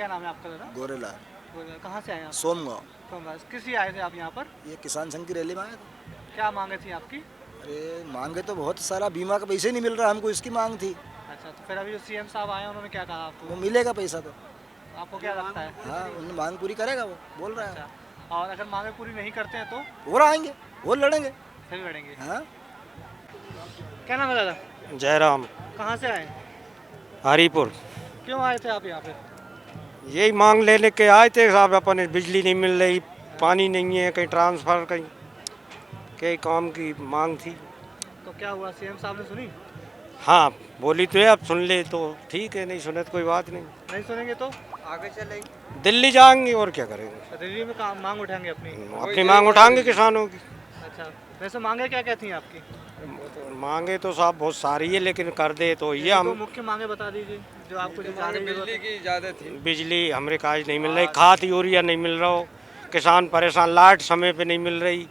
क्या नाम है आपका दादा? गोरेला कहाँ से आए आप? सोमगांव। तो बस किस लिए आए थे आप यहाँ पर? ये किसान संघ की रैली में आए थे। क्या मांगे थी आपकी? अरे मांगे तो बहुत सारा, बीमा का पैसे नहीं मिल रहा हमको, इसकी मांग थी। अच्छा, तो फिर अभी जो सीएम साहब आए हैं उन्होंने क्या कहा आपको? वो मिलेगा पैसा तो। आपको क्या लगता है? हाँ, उन्हें मांग पूरी करेगा, वो बोल रहा है। अच्छा, और अगर मांगे पूरी नहीं करते हैं तो वो आएंगे, वो लड़ेंगे। फिर लड़ेंगे। हाँ। क्या नाम है दादा? जयराम, कहाँ से आए? हरीपुर। क्यों आए थे आप यहाँ पे? यही मांग लेने के आए थे साहब, अपन बिजली नहीं मिल रही, पानी नहीं है, कहीं ट्रांसफर, कहीं काम की मांग थी। तो क्या हुआ, सीएम साहब ने सुनी? हाँ, बोली तो है, अब सुन ले तो ठीक है, नहीं सुने तो कोई बात नहीं। नहीं सुनेंगे तो आगे चलेंगे? दिल्ली जाएंगे और क्या करेंगे। दिल्ली में काम मांग उठाएंगे अपनी? अपनी मांग उठाएंगे किसानों की। अच्छा, वैसे मांगे क्या क्या थी आपकी? मांगे तो साहब बहुत सारी है, लेकिन कर दे तो ये तो हम मुख्य मांगे बता दीजिए जो आपको जो ज़्यादा बिजली की ज़्यादा थी। बिजली हमरे काज नहीं मिल रही, खाद यूरिया नहीं मिल रहा हो, किसान परेशान, लाइट समय पे नहीं मिल रही,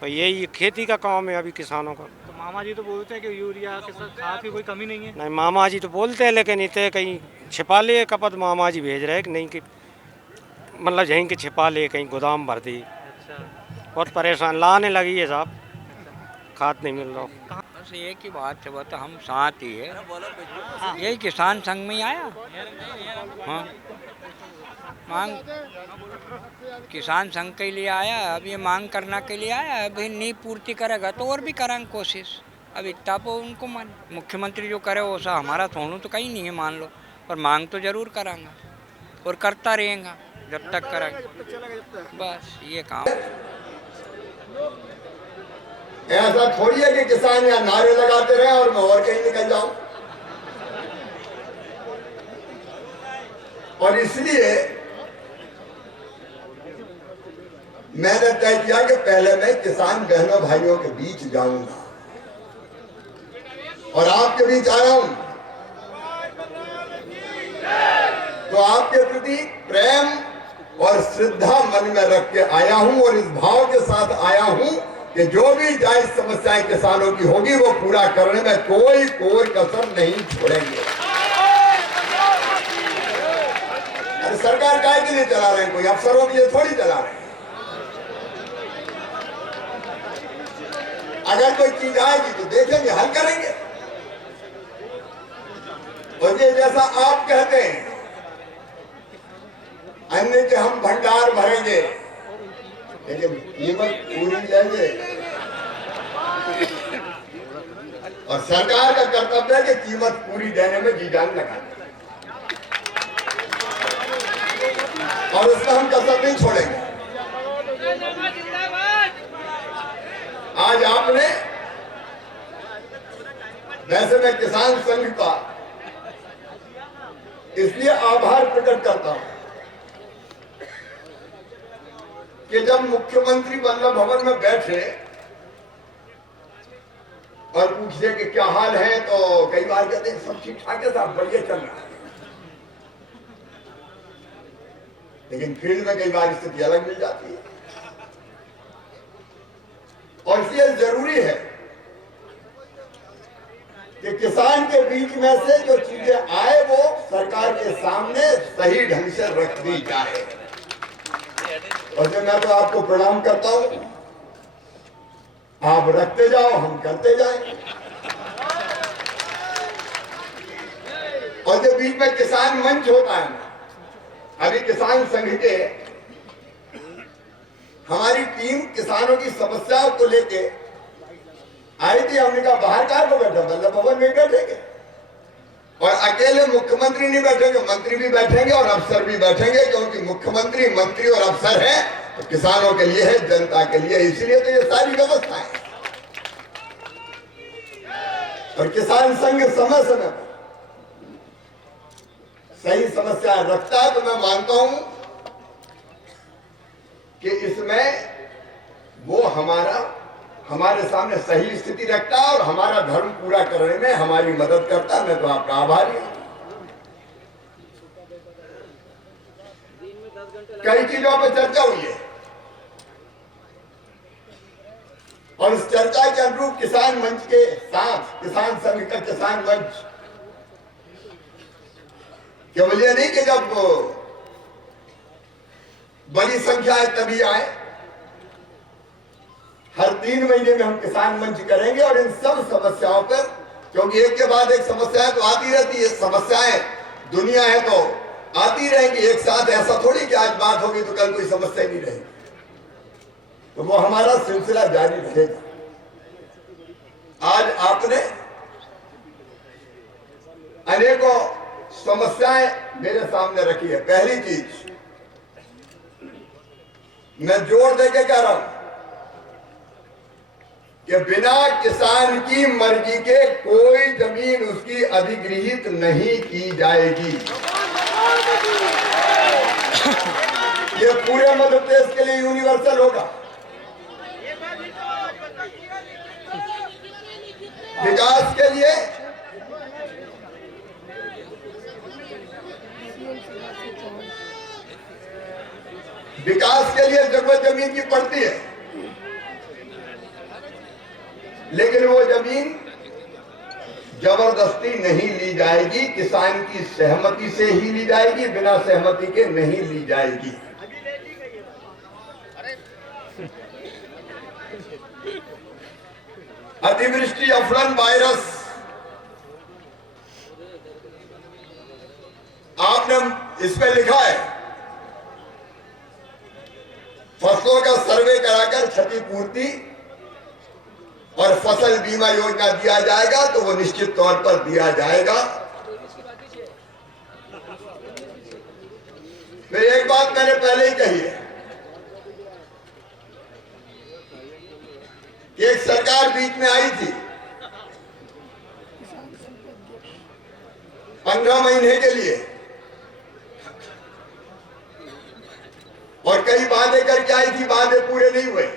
तो यही खेती का काम है अभी किसानों का। तो मामा जी तो बोलते हैं कि यूरिया के साथ खाद की कोई कमी नहीं है। नहीं, मामा जी तो बोलते हैं, लेकिन इतने कहीं छिपा ले कपत मामा जी भेज रहे हैं कि नहीं, कि मतलब यहीं के छिपा ले कहीं गोदाम भर दी। अच्छा, बहुत परेशान लाने लगी है साहब, खाद नहीं मिल रहा। बस एक ही बात है, वो तो हम साथ ही है, यही किसान संघ में ही आया। हाँ, मांग किसान संघ के लिए आया, अब ये मांग करने के लिए आया, अभी नहीं पूर्ति करेगा तो और भी करेंगे कोशिश। अब इतना तो उनको मान, मुख्यमंत्री जो करे वो सा हमारा थोड़ू तो कहीं नहीं है मान लो, पर मांग तो जरूर करांगा और करता रहेगा जब तक करेंगे, बस ये काम। ऐसा थोड़ी है कि किसान यहाँ नारे लगाते रहे और मैं और कहीं निकल जाऊं। और इसलिए मैंने तय किया कि पहले मैं किसान बहनों भाइयों के बीच जाऊंगा और आपके बीच आ रहा हूं, तो आपके प्रति प्रेम और श्रद्धा मन में रख के आया हूं और इस भाव के साथ आया हूं कि जो भी जायज समस्याएं किसानों की होगी वो पूरा करने में कोई कसर नहीं छोड़ेंगे। अरे सरकार काय के लिए चला रहे हैं, कोई अफसरों के लिए थोड़ी चला रहे हैं। अगर कोई चीज आएगी तो देखेंगे, हल करेंगे। और ये जैसा आप कहते हैं अन्य के हम भंडार भरेंगे, लेकिन कीमत पूरी लेंगे। और सरकार का कर्तव्य है कि कीमत पूरी देने में जी जान लगाए और उसमें हम कसर नहीं छोड़ेंगे। आज आपने, वैसे मैं किसान संघ का इसलिए आभार प्रकट करता हूं कि जब मुख्यमंत्री वल्लभ भवन में बैठे और पूछे कि क्या हाल है, तो कई बार कहते हैं सब ठीक ठाक है साहब, बढ़िया चल रहा है, लेकिन फील्ड में कई बार स्थिति अलग मिल जाती है। और इसलिए जरूरी है कि किसान के बीच में से जो चीजें आए वो सरकार के सामने सही ढंग से रख दी जाए। और जो मैं तो आपको प्रणाम करता हूं, आप रखते जाओ, हम करते जाएं। और जो बीच में किसान मंच होता है, अभी किसान संघ के हमारी टीम किसानों की समस्याओं को लेके आई थी। हमने कहा बाहर कहाँ को बैठा, वल्लभ भवन में बैठेंगे और अकेले मुख्यमंत्री नहीं बैठेंगे, मंत्री भी बैठेंगे और अफसर भी बैठेंगे, क्योंकि मुख्यमंत्री, मंत्री और अफसर है तो किसानों के लिए है, जनता के लिए, इसलिए तो ये सारी व्यवस्था है। और किसान संघ समय समय सही समस्या रखता है, तो मैं मानता हूं कि इसमें वो हमारे सामने सही स्थिति रखता है और हमारा धर्म पूरा करने में हमारी मदद करता है। मैं तो आपका आभारी हूं। कई चीजों पर चर्चा हुई है और इस चर्चा के अनुरूप किसान मंच के साथ किसान संघ का किसान मंच केवल ये नहीं कि जब बड़ी संख्याएं तभी आए। हर 3 महीने में हम किसान मंच करेंगे और इन सब समस्याओं पर, क्योंकि एक के बाद एक समस्याएं तो आती रहती है, समस्याएं दुनिया है तो आती रहेंगी एक साथ। ऐसा थोड़ी कि आज बात होगी तो कल कोई समस्या नहीं रहेगी, तो वो हमारा सिलसिला जारी रहेगा। आज आपने अनेकों समस्याएं मेरे सामने रखी है। पहली चीज मैं जोर देके कह रहा हूं कि बिना किसान की मर्जी के कोई जमीन उसकी अधिग्रहित नहीं की जाएगी। ये पूरे मध्य प्रदेश के लिए यूनिवर्सल होगा। विकास के लिए जरूरत जमीन की पड़ती है, लेकिन वो जमीन जबरदस्ती नहीं ली जाएगी, किसान की सहमति से ही ली जाएगी, बिना सहमति के नहीं ली जाएगी। अतिवृष्टि, अफलन वायरस, आपने इस पे लिखा है फसलों का सर्वे कराकर क्षतिपूर्ति और फसल बीमा योजना दिया जाएगा, तो वो निश्चित तौर पर दिया जाएगा। फिर एक बात मैंने पहले ही कही है कि एक सरकार बीच में आई थी 15 महीने के लिए और कई वादे करके आई थी, वादे पूरे नहीं हुए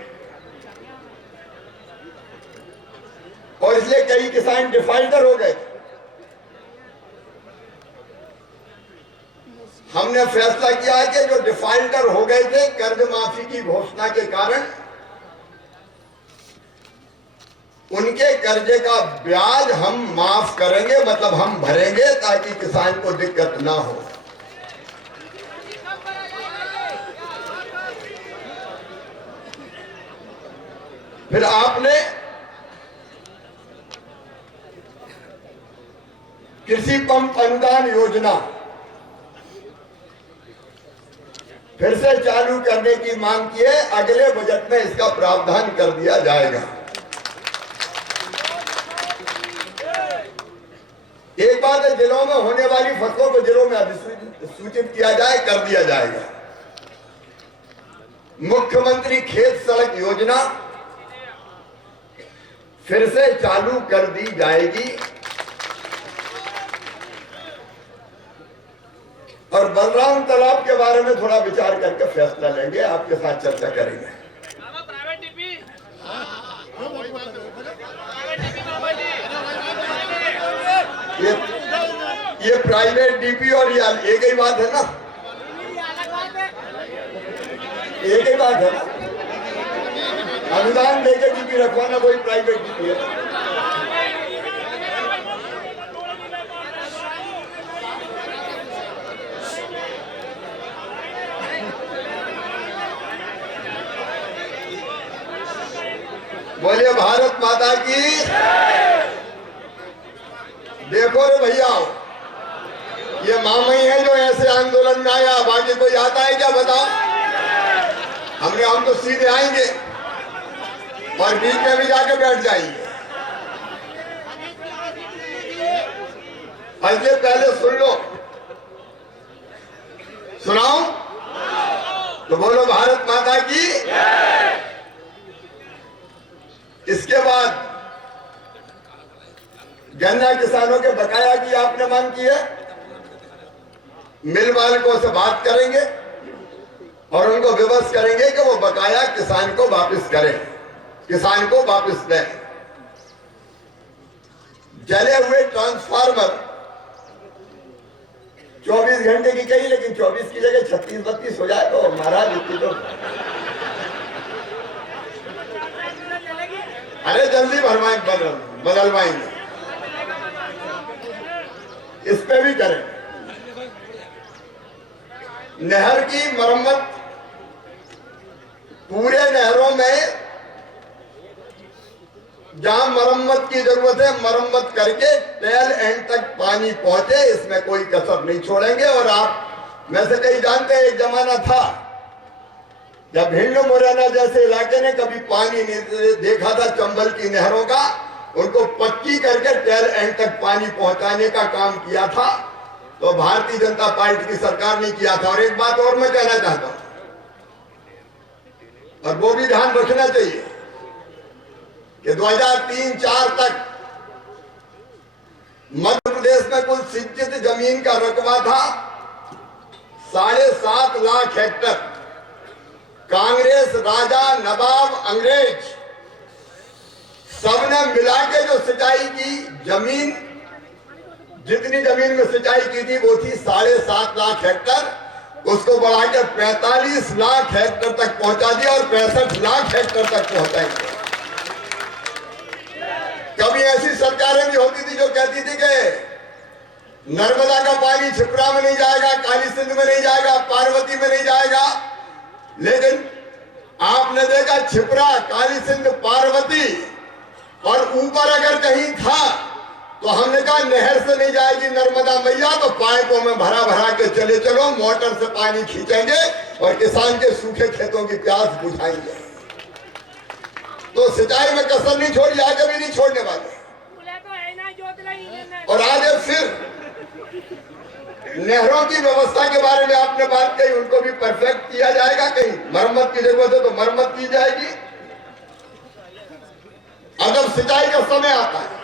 और इसलिए कई किसान डिफाल्टर हो गए। हमने फैसला किया है कि जो डिफाल्टर हो गए थे कर्ज माफी की घोषणा के कारण, उनके कर्जे का ब्याज हम माफ करेंगे, मतलब हम भरेंगे, ताकि किसान को दिक्कत ना हो। फिर आपने कृषि पंप अनुदान योजना फिर से चालू करने की मांग की है। अगले बजट में इसका प्रावधान कर दिया जाएगा। एक बात है, जिलों में होने वाली फसलों को जिलों में अधिसूचित किया जाए, कर दिया जाएगा। मुख्यमंत्री खेत सड़क योजना फिर से चालू कर दी जाएगी और बलराम तालाब के बारे में थोड़ा विचार करके फैसला लेंगे, आपके साथ चर्चा करेंगे। ये प्राइवेट डीपी और ये एक ही बात है ना, एक ही बात है ना। अनुदान देके डीपी रखवाना कोई प्राइवेट डीपी है। बोलिए भारत माता की। देखो रे भैया, ये मामई है जो ऐसे आंदोलन में आया, बाकी कोई आता है क्या बताओ? हम तो सीधे आएंगे और बीच में भी जाके बैठ जाएंगे। इसलिए पहले सुन लो, सुनाओ तो बोलो भारत माता की। इसके बाद गन्ना किसानों के बकाया की आपने मांग की है। मिल मालिकों से बात करेंगे और उनको विवश करेंगे कि वो बकाया किसान को वापस करें, किसान को वापस दें। जले हुए ट्रांसफार्मर 24 घंटे की कही, लेकिन 24 की जगह 36-32 हो जाए तो महाराज इतनी तो, अरे जल्दी बदलवाएंगे। इस पे भी करें। नहर की मरम्मत पूरे नहरों में जहां मरम्मत की जरूरत है मरम्मत करके टेल एंड तक पानी पहुंचे, इसमें कोई कसर नहीं छोड़ेंगे। और आप में से कई जानते हैं एक जमाना था जब भिंड मुरैना जैसे इलाके ने कभी पानी नहीं देखा था चंबल की नहरों का, उनको पक्की करके टेल एंड तक पानी पहुंचाने का काम किया था, तो भारतीय जनता पार्टी की सरकार ने किया था। और एक बात और मैं कहना चाहता हूं, और वो भी ध्यान रखना चाहिए कि 2003-4 तक मध्य प्रदेश में कुल सिंचित जमीन का रकबा था 7.5 लाख हेक्टर। कांग्रेस, राजा, नवाब, अंग्रेज सबने मिला के जो सिंचाई की जमीन, जितनी जमीन में सिंचाई की थी वो थी 7.5 लाख हेक्टर। उसको बढ़ा के 45 लाख हेक्टर तक पहुंचा दिया और 65 लाख हेक्टर तक पहुंचाएंगे। कभी ऐसी सरकारें भी होती थी जो कहती थी कि नर्मदा का पानी छिपरा में नहीं जाएगा, काली सिंध में नहीं जाएगा, पार्वती में नहीं जाएगा। लेकिन आपने देखा छिपरा, काली सिंध, पार्वती और ऊपर अगर कहीं था तो हमने कहा नहर से नहीं जाएगी नर्मदा मैया, तो पाइपों में भरा भरा के चले चलो, मोटर से पानी खींचेंगे और किसान के सूखे खेतों की प्यास बुझाएंगे। तो सिंचाई में कसर नहीं छोड़ी, आगे भी नहीं छोड़ने वाले। और आज फिर नहरों की व्यवस्था के बारे में आपने बात कही, उनको भी परफेक्ट किया जाएगा। कहीं मरम्मत की जरूरत है तो मरम्मत की जाएगी। अगर सिंचाई का समय आता है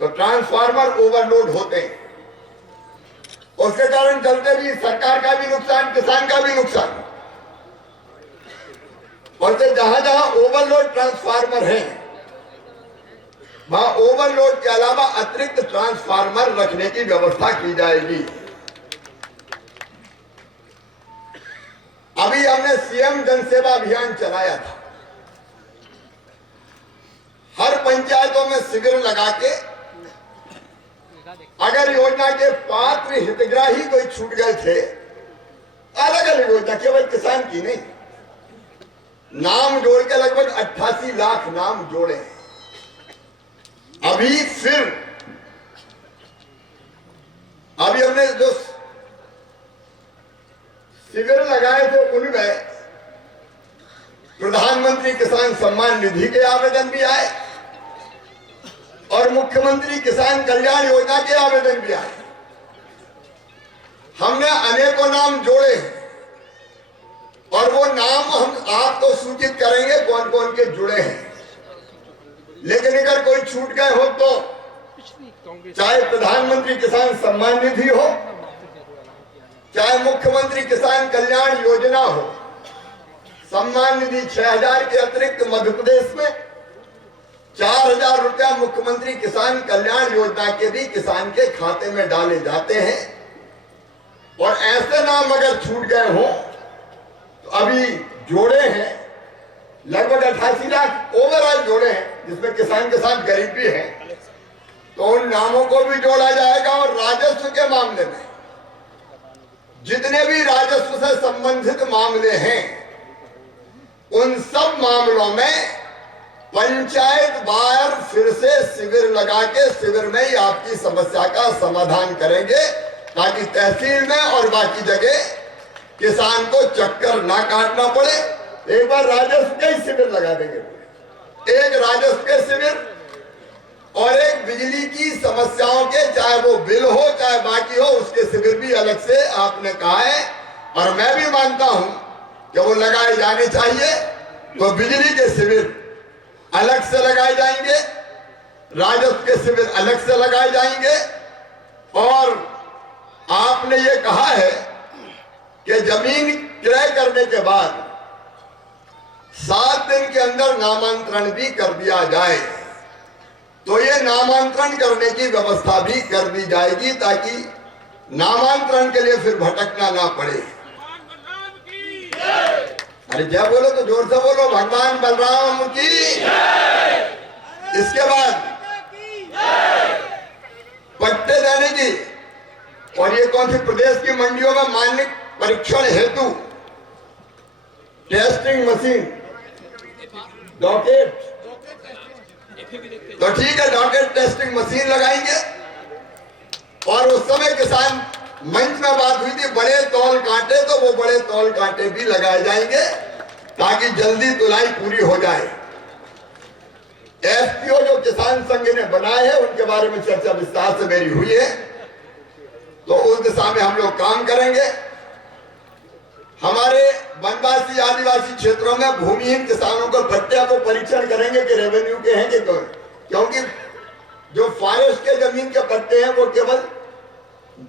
तो ट्रांसफार्मर ओवरलोड होते हैं, उसके कारण चलते भी सरकार का भी नुकसान, किसान का भी नुकसान। और जहां जहां ओवरलोड ट्रांसफार्मर हैं वहां ओवरलोड के अलावा अतिरिक्त ट्रांसफार्मर रखने की व्यवस्था की जाएगी। अभी हमने सीएम जनसेवा अभियान चलाया था। हर पंचायतों में शिविर लगा के अगर योजना के पात्र हितग्राही कोई छूट गए थे, अलग अलग योजना, केवल किसान की नहीं, नाम जोड़ के लगभग 88 लाख नाम जोड़े। अभी हमने जो शिविर लगाए थे उनमें प्रधानमंत्री किसान सम्मान निधि के आवेदन भी आए और मुख्यमंत्री किसान कल्याण योजना के आवेदन भी आए। हमने अनेकों नाम जोड़े और वो नाम हम आपको सूचित करेंगे कौन कौन के जुड़े हैं। लेकिन अगर कोई छूट गए हो तो चाहे प्रधानमंत्री किसान सम्मान निधि हो, चाहे मुख्यमंत्री किसान कल्याण योजना हो, सम्मान निधि 6,000 के अतिरिक्त मध्य प्रदेश में 4,000 रुपया मुख्यमंत्री किसान कल्याण योजना के भी किसान के खाते में डाले जाते हैं। और ऐसे नाम अगर छूट गए हो तो अभी जोड़े हैं लगभग 88 लाख ओवरऑल जोड़े हैं, जिसमें किसान के साथ गरीब भी है, तो उन नामों को भी जोड़ा जाएगा। और राजस्व के मामले में जितने भी राजस्व से संबंधित मामले हैं उन सब मामलों में पंचायत बार फिर से शिविर लगा के शिविर में ही आपकी समस्या का समाधान करेंगे, ताकि तहसील में और बाकी जगह किसान को चक्कर ना काटना पड़े। एक बार राजस्व के शिविर लगा देंगे, एक राजस्व के शिविर और एक बिजली की समस्याओं के, चाहे वो बिल हो चाहे बाकी हो, उसके शिविर भी अलग से आपने कहा है और मैं भी मानता हूं कि वो लगाए जाने चाहिए। तो बिजली के शिविर अलग से लगाए जाएंगे, राजस्व के शिविर अलग से लगाए जाएंगे। और आपने ये कहा है कि जमीन क्रय करने के बाद 7 दिन के अंदर नामांतरण भी कर दिया जाए, तो ये नामांतरण करने की व्यवस्था भी कर दी जाएगी, ताकि नामांतरण के लिए फिर भटकना ना पड़े। अरे जय बोलो तो जोर से बोलो, भगवान बलराम की। इसके बाद पट्टे देने की, और ये कौन सी प्रदेश की मंडियों में मान्य परीक्षण हेतु टेस्टिंग मशीन, डॉकेट, तो ठीक है डॉकेट टेस्टिंग मशीन लगाएंगे। और उस समय किसान मंच में बात हुई थी बड़े तौल कांटे, तो वो बड़े तौल कांटे भी लगाए जाएंगे ताकि जल्दी तुलाई पूरी हो जाए। एफपीओ जो किसान संघ ने बनाए हैं उनके बारे में चर्चा विस्तार से मेरी हुई है, तो उस दिशा में हम लोग काम करेंगे। हमारे वनवासी आदिवासी क्षेत्रों में भूमिहीन किसानों को पट्टे को परीक्षण करेंगे कि रेवेन्यू के हैं कि क्योंकि जो फॉरेस्ट के जमीन के पट्टे हैं वो केवल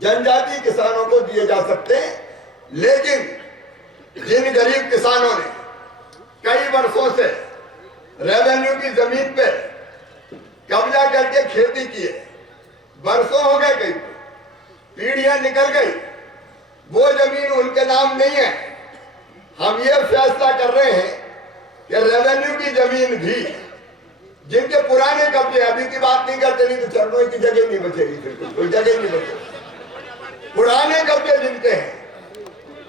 जनजाति किसानों को दिए जा सकते हैं, लेकिन जिन गरीब किसानों ने कई वर्षों से रेवेन्यू की जमीन पे कब्जा करके खेती की है, वर्षों हो गए, कई पीढ़ियां निकल गई, वो जमीन उनके नाम नहीं है। हम ये फैसला कर रहे हैं कि रेवेन्यू की जमीन भी जिनके पुराने कब्जे, अभी की बात नहीं करते, नहीं तो चरणों की जगह नहीं बचेगी, फिर कोई जगह नहीं बचेगी। पुराने कब्जे जिनके हैं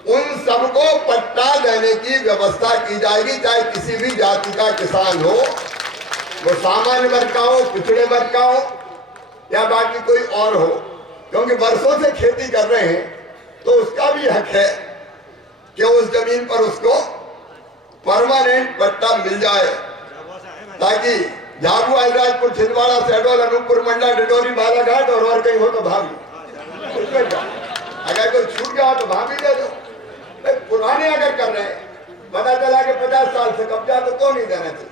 उन सबको पट्टा देने की व्यवस्था की जाएगी, चाहे किसी भी जाति का किसान हो, वो सामान्य वर्ग का हो, पिछड़े वर्ग का हो या बाकी कोई और हो, क्योंकि वर्षों से खेती कर रहे हैं तो उसका भी हक है कि उस जमीन पर उसको परमानेंट पट्टा मिल जाए, ताकि झाबुआ, अलीराजपुर, छिंदवाड़ा, शहडोल, अनूपपुर, मंडला, डिडोरी, बालाघाट और कहीं हो तो भाभी, अगर कोई छूट गया तो भाभी दे दो। पुराने अगर कर रहे हैं, पता चला कि 50 साल से कब्जा तो नहीं देना चाहिए,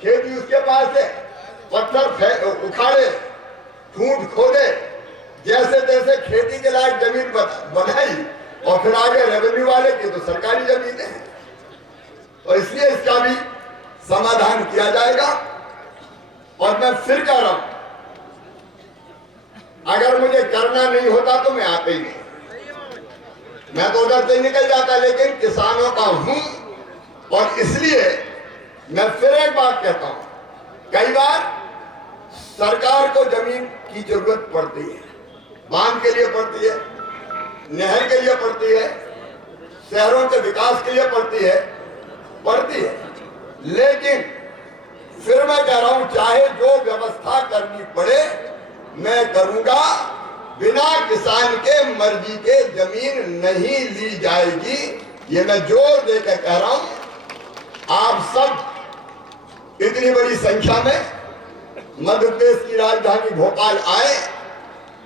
खेती उसके पास है, पत्थर उखाड़े, खूंट खोदे, जैसे तैसे खेती के लायक जमीन बनाई और फिर आगे रेवेन्यू वाले की तो सरकारी जमीनें हैं, और इसलिए इसका भी समाधान किया जाएगा। और मैं फिर कह रहा हूं, अगर मुझे करना नहीं होता तो मैं आता ही नहीं, मैं तो उधर से निकल जाता, लेकिन किसानों का हूं और इसलिए मैं फिर एक बात कहता हूं, कई बार सरकार को जमीन की जरूरत पड़ती है, बांध के लिए पड़ती है, नहर के लिए पड़ती है, शहरों के विकास के लिए पड़ती है, लेकिन फिर मैं कह रहा हूं चाहे जो व्यवस्था करनी पड़े मैं करूंगा, बिना किसान के मर्जी के जमीन नहीं ली जाएगी, ये मैं जोर देकर कह रहा हूं। आप सब इतनी बड़ी संख्या में मध्य प्रदेश की राजधानी भोपाल आए,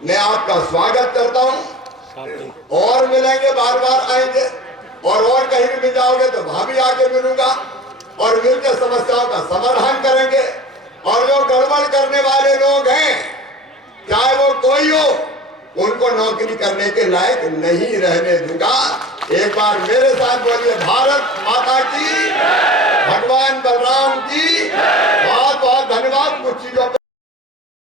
मैं आपका स्वागत करता हूं, और मिलेंगे, बार बार आएंगे, और कहीं भी मिल जाओगे तो वहां भी आके मिलूंगा और मिलकर समस्याओं का समाधान करेंगे। और जो गड़बड़ करने वाले लोग हैं, चाहे वो कोई हो, उनको नौकरी करने के लायक नहीं रहने दूंगा। एक बार मेरे साथ बोलिए, भारत माता की, भगवान बलराम की। बहुत बहुत धन्यवाद। कुछ चीजों